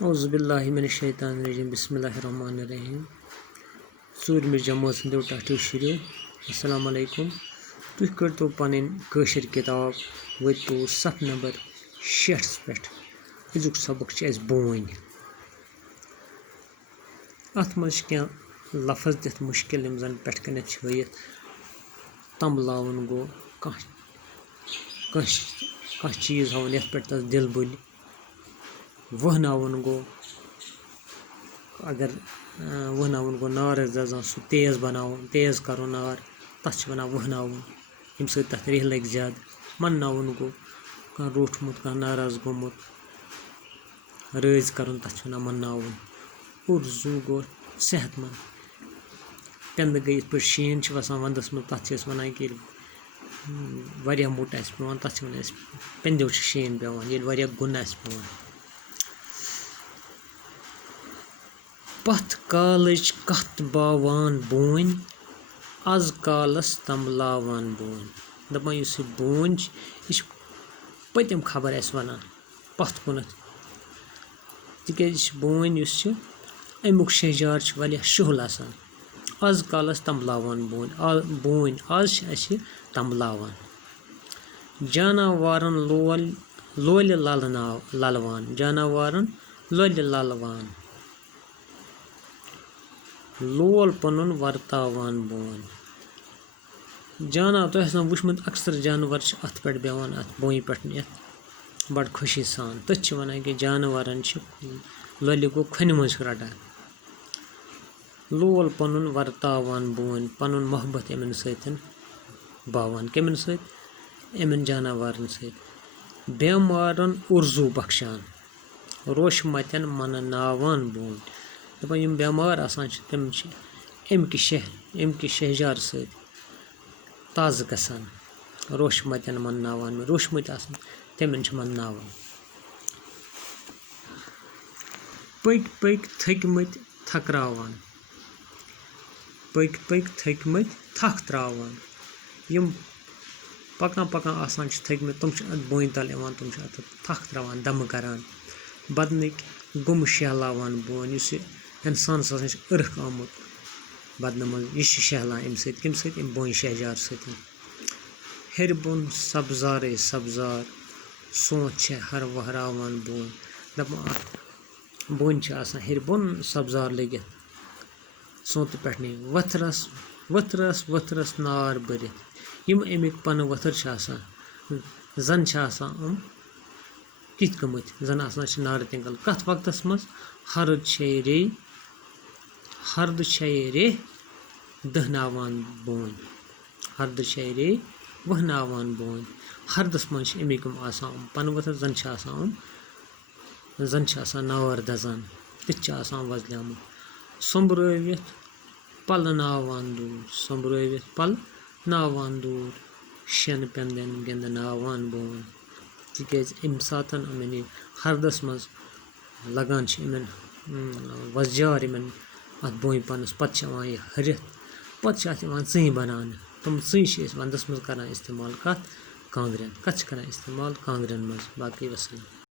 औज़ुबिल्लाहि मिनश्शैतानिर्रजीम बिस्मिल्लाहिर्रहमानिर्रहीम। ژوٗرمہِ जमात दिو टाٹو शुरू। अस्सलाम वालेकुम। तुह करतो पन कशर किताब वतो सफ नंबर 60 पे। अजुक सबक अस बोन। अत मज क्या लफज दित मुश्किल यम जन पे कन हयत तमलावन गो कह चीज हावन ये पे तस दिल बुल वहनावन गो अगर वहनावन गो नार दजान सह तेज करो नार तथ वन वहनावन यम सत रेह लग ज्यादा मननावन गो कह रोठमुत कह नाराज गोमुत रज कर तथ वन मननावन और जू गो सेहतमंद पेंद गई पे शीन वसान वंदस मज तथ वन कि वारिया मोट आस पेवान तथ वन पेंदो शीन पेवान ये वारिया गुन आस पेवान। पथ कालच कथ बावान बोन आज कालस तमलावान बोन। दपान यह बोन यह पतम खबर अस वन पथ कुन तिज बोन अमुक शहजार वारिया शुहल आसान। आज कालस तमलावान बोन आज तमलावान। जानवारन लोल ललवान जानवारन लोल ललवान लोल पनुन वर्तावान बोन। तुह वुचमुत अक्सर जानवर अत पे बेवान अत बोन पे बड़ खुशी सान तथ वन कि जानवरन लोल गो खन मज रटान लोल पनुन वर्तावान बोन पनुन मोहब्बत यमन सतन बावान कमन सत यमन जानवरन सत बेमारन उर्जू बख्शान रोश मतन मननावान बोन। दपान यम बेमार आसान तम अमि शहजार सत ताज़ गसान रोश मतन मननावान रोशमुत आसान तमन मननावान। पक पक थकमत थकरावान पक पक थकमत थक त्रावान यम पकान पकान आसान थकमत तुम अत बोन तल यवान तुम अत थक त्रावान दम करान बदनक गुम शहलावान बोन इस इंसानस अर्ख आमुत बदन मज यह शहलान अम कम सत बोन शहजार सत हेर बोन सब्जार सब्जार सोच हर वहरावान बोन। दपान बोन हेर बोन सब्जार लगित सोत पे वथरस वथरस वथरस नार भरित यम अमिक पन वथर जन कित गमत जन नार तिंगल कत वक्तस मज हर्द रे दहनावान बोन हर्द रे वहनावान बोन हर्दस मज अमिक पन वथर जन नार दजान तथ वजलियामुत सोम्ब्रवित पल नावान दूर शन पेंदन गिंदनावान बोन तिज अम सात हर्दस मज लगान वजार इन अत बोन पनस पे यह हरित पे ची बनान तम ची वंदस मज कर इस्तेमाल कत कांग्रेन इस्तेमाल कांग्रेन मज बाकी वसलम।